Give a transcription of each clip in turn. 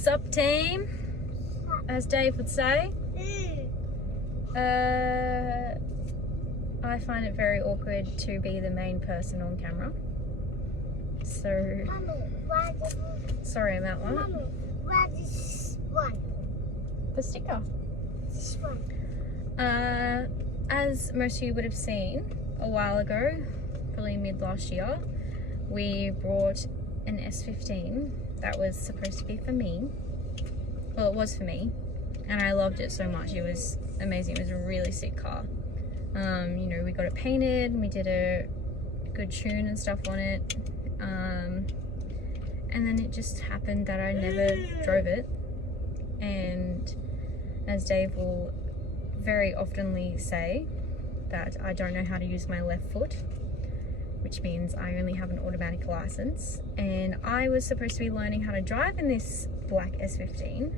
Sup Team, as Dave would say. I find it very awkward to be the main person on camera. So, sorry about that. Mommy, where's this one? The sticker. This one. As most of you would have seen a while ago, probably mid last year, we brought an S15 that was supposed to be for me. Well, it was for me, and I loved it so much. It was amazing. It was a really sick car. You know, we got it painted and we did a good tune and stuff on it. And then it just happened that I never drove it. And as Dave will very oftenly say, that I don't know how to use my left foot, which means I only have an automatic license. And I was supposed to be learning how to drive in this black S15.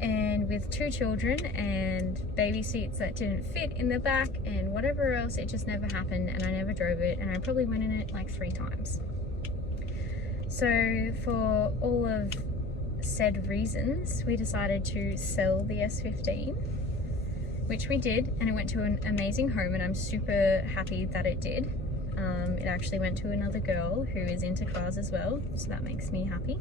And with 2 children and baby seats that didn't fit in the back and whatever else, it just never happened, and I never drove it, and I probably went in it like 3 times. So for all of said reasons, we decided to sell the S15, which we did, and it went to an amazing home, and I'm super happy that it did. It actually went to another girl who is into cars as well, so that makes me happy.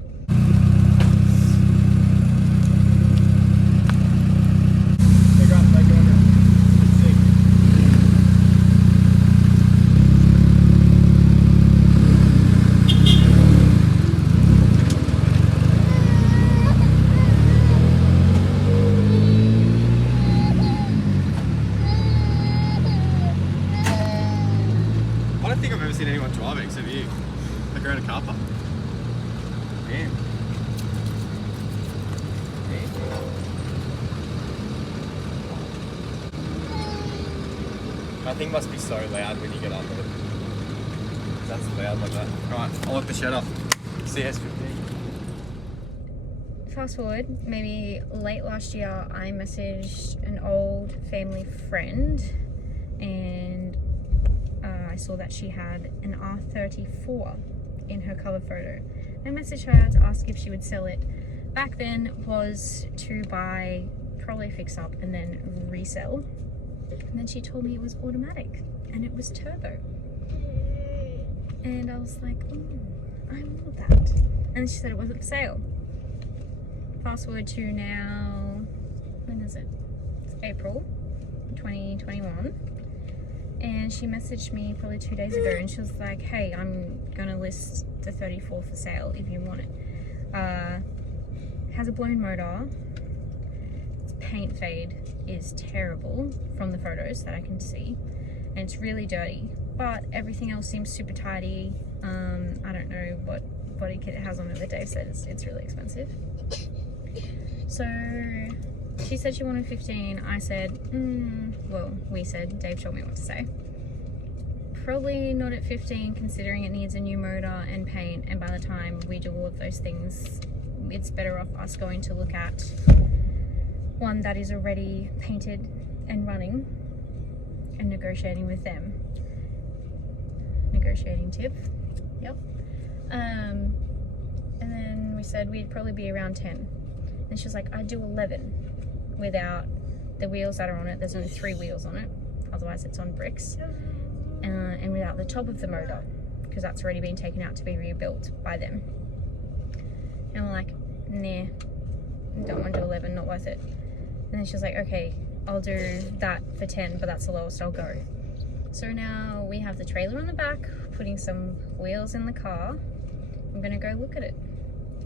I don't think I've ever seen anyone drive it except you. Like around a car park. Damn. That thing must be so loud when you get under it. That's loud like that. Right, I'll lock the shed off. CS15. Fast forward, maybe late last year, I messaged an old family friend, and I saw that she had an R34 in her cover photo. I messaged her to ask if she would sell it. Back then was to buy, probably fix up and then resell. And then she told me it was automatic and it was turbo. And I was like, oh, I want that. And she said it wasn't for sale. Fast forward to now, when is it? It's April 2021. And she messaged me probably 2 days ago, and she was like, hey, I'm gonna list the 34 for sale if you want it. Has a blown motor. Its paint fade is terrible from the photos that I can see, and it's really dirty, but everything else seems super tidy. I don't know what body kit it has on it, but Dave said it's really expensive. So she said she wanted 15. I said, well, we said, Dave told me what to say. Probably not at 15, considering it needs a new motor and paint, and by the time we do all of those things, it's better off us going to look at one that is already painted and running and negotiating with them. Negotiating tip, yep. And then we said we'd probably be around 10. And she was like, I'd do 11 without the wheels that are on it. There's only 3 wheels on it, otherwise it's on bricks. And without the top of the motor, because that's already been taken out to be rebuilt by them. And we're like, nah, don't want to do 11, not worth it. And then she was like, okay, I'll do that for 10, but that's the lowest I'll go. So now we have the trailer on the back, putting some wheels in the car. I'm gonna go look at it.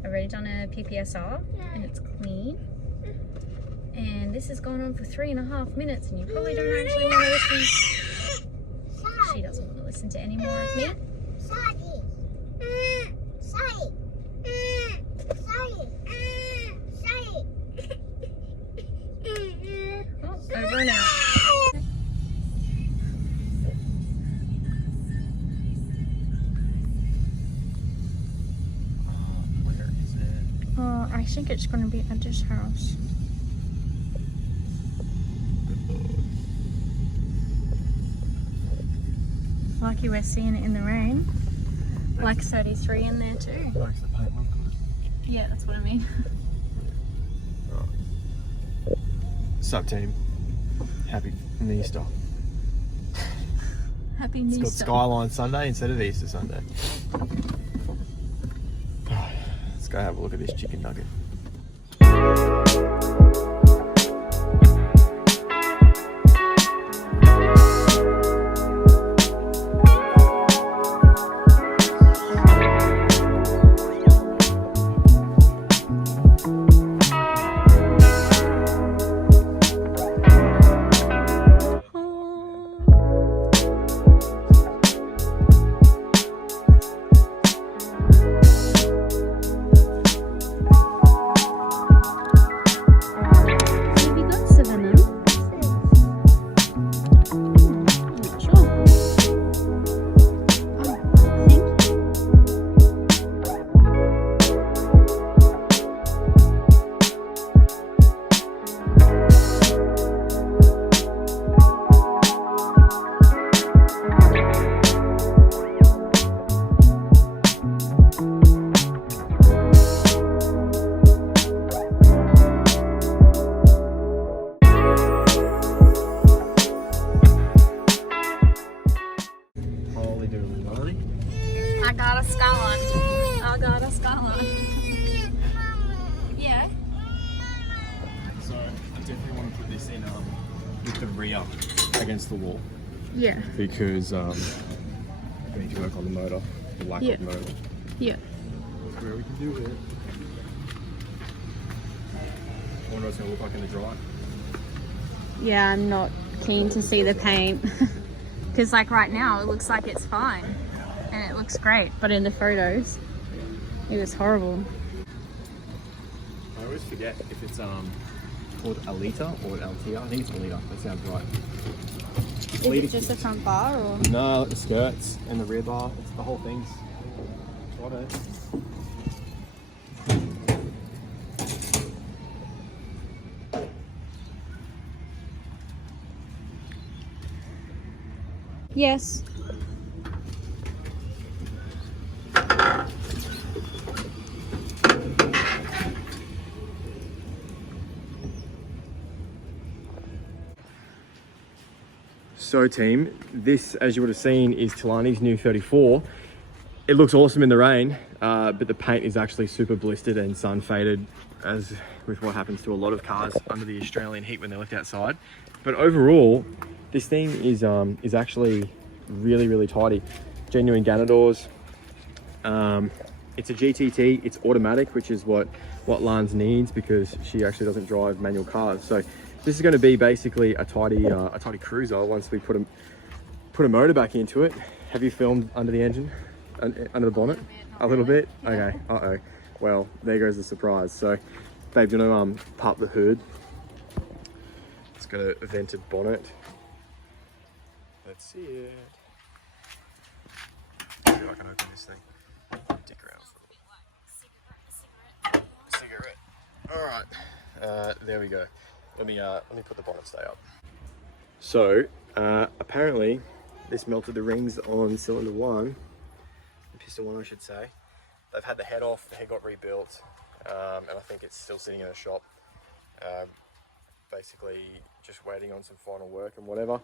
I've already done a PPSR and it's clean. And this has gone on for 3.5 minutes, and you probably don't actually want to listen. She doesn't want to listen to any more of me. Oh, over and out. Where is it? Oh, I think it's going to be at this house. Lucky we're seeing it in the rain. Like 33 in there too. Likes the paint look good. Yeah, that's what I mean. Sup Team. Happy Easter. Happy It's Easter. got Skyline Sunday instead of Easter Sunday. Let's go have a look at this chicken nugget. I got a Skyline. I got a Skyline. Yeah. So I definitely want to put this in with the rear against the wall. Yeah. Because we need to work on the motor, the lack of motor. Yeah. That's where we can do it. I wonder what it's going to look like in the dry. Yeah, I'm not keen to see the paint. Because like right now, it looks like it's fine. And it looks great. But in the photos, it was horrible. I always forget if it's called Alita or Altia. I think it's Alita. That sounds right. Is it just the front bar or? No, the skirts and the rear bar. It's the whole thing's. Righto. Yes. So team, this, as you would have seen, is Tilani's new 34. It looks awesome in the rain, but the paint is actually super blistered and sun faded, as with what happens to a lot of cars under the Australian heat when they're left outside. But overall, this thing is actually really, really tidy. Genuine Ganna doors. It's a GTT, it's automatic, which is what Lance needs because she actually doesn't drive manual cars. So this is going to be basically a tidy cruiser once we put a motor back into it. Have you filmed under the engine, under the bonnet? A little bit? Okay. Uh-oh. Well, there goes the surprise. So, babe, do you want to pop the hood? It's got a vented bonnet. Let's see it. See if I can open this thing. Dick around for a cigarette. All right. There we go. Let me put the bonnet stay up. So apparently this melted the rings on cylinder 1, piston 1 I should say. They've had the head off, the head got rebuilt, and I think it's still sitting in a shop, basically just waiting on some final work and whatever.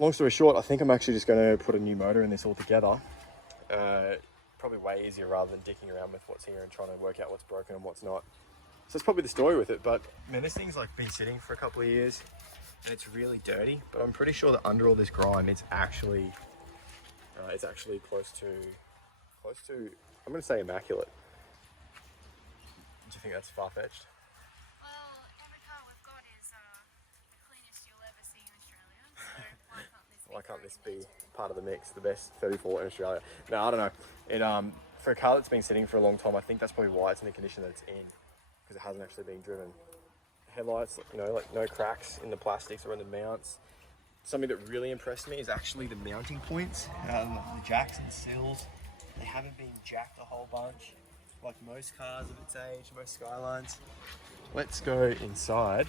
Long story short, I think I'm actually just going to put a new motor in this altogether. Probably way easier rather than dicking around with what's here and trying to work out what's broken and what's not. So that's probably the story with it, but man, this thing's like been sitting for a couple of years and it's really dirty, but I'm pretty sure that under all this grime, it's actually close to, I'm going to say immaculate. Do you think that's far-fetched? Well, every car we've got is the cleanest you'll ever see in Australia. So Why can't this be part of the mix, the best 34 in Australia? No, I don't know. It for a car that's been sitting for a long time, I think that's probably why it's in the condition that it's in, because it hasn't actually been driven. Headlights, you know, like no cracks in the plastics or in the mounts. Something that really impressed me is actually the mounting points, the jacks and sills. They haven't been jacked a whole bunch, like most cars of its age, most Skylines. Let's go inside.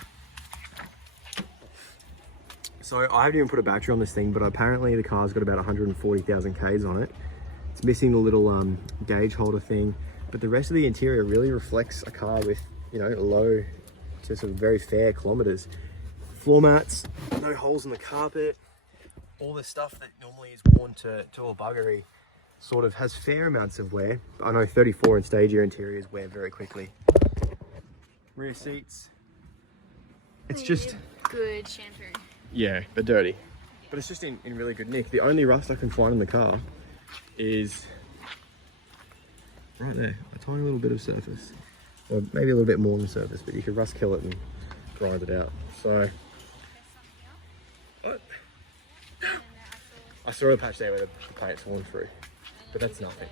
So I haven't even put a battery on this thing, but apparently the car's got about 140,000 Ks on it. It's missing the little gauge holder thing, but the rest of the interior really reflects a car with, you know, low to sort of very fair kilometers. floor mats, no holes in the carpet. All the stuff that normally is worn to a buggery sort of has fair amounts of wear. I know 34 and stagier interiors wear very quickly. Rear seats. It's just good shampoo. Yeah, they're dirty, but it's just in really good nick. The only rust I can find in the car is right there, a tiny little bit of surface, or maybe a little bit more than surface, but you could rust kill it and grind it out. So what? I saw a patch there where the paint's worn through, but that's nothing.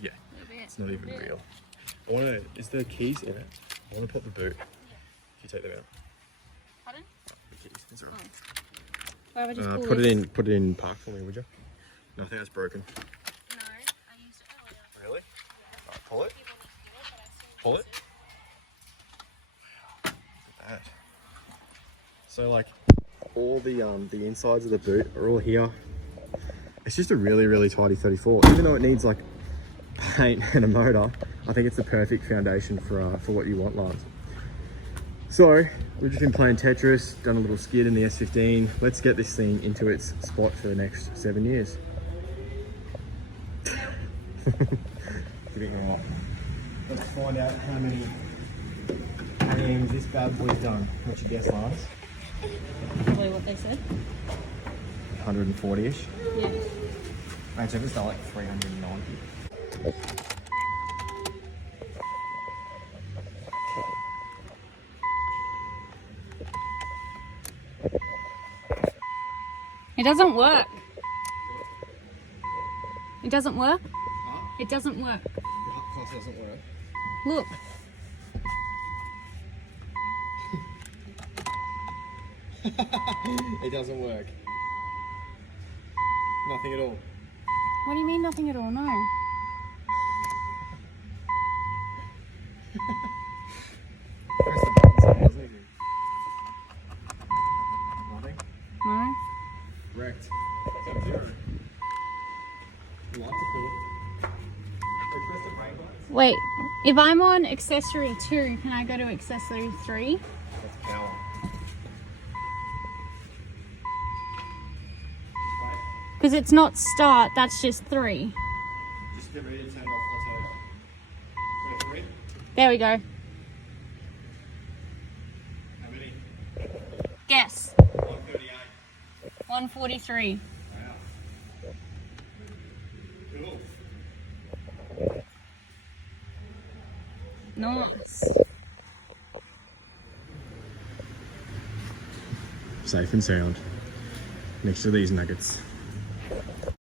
Yeah, it's not even real. I want to, is there keys in it? I want to put the boot. If you take them out. Pardon? The keys, it's alright. Why would I just pull Put this? it in park for me, would you? No, I think that's broken. No, I used it earlier. Really? Alright, pull it. Pull it. Wow, look at that. So like, all the insides of the boot are all here. It's just a really, really tidy 34. Even though it needs like paint and a motor, I think it's the perfect foundation for what you want, Lance. So we've just been playing Tetris, done a little skid in the S15. Let's get this thing into its spot for the next 7 years. Give it all. Let's find out how many AMs this bad boy's done. What's your guess, Lance? Probably what they said. 140-ish. Yeah. Mate, so if it's done like 390. It doesn't work. It doesn't work. Huh? It doesn't work. Of course it doesn't work. Look. It doesn't work. Nothing at all. What do you mean nothing at all? No. Press the button so it doesn't even. Nothing? No. Wrecked. So 0. The lights are cool. Wait, press the brake lights. Wait. If I'm on accessory 2, can I go to accessory 3? That's power. Because it's not start, that's just 3. Just get ready to turn it off. I'll tell you. So 3. There we go. How many? Guess. 138. 143. Wow. Cool. Nice. Safe and sound next to these nuggets.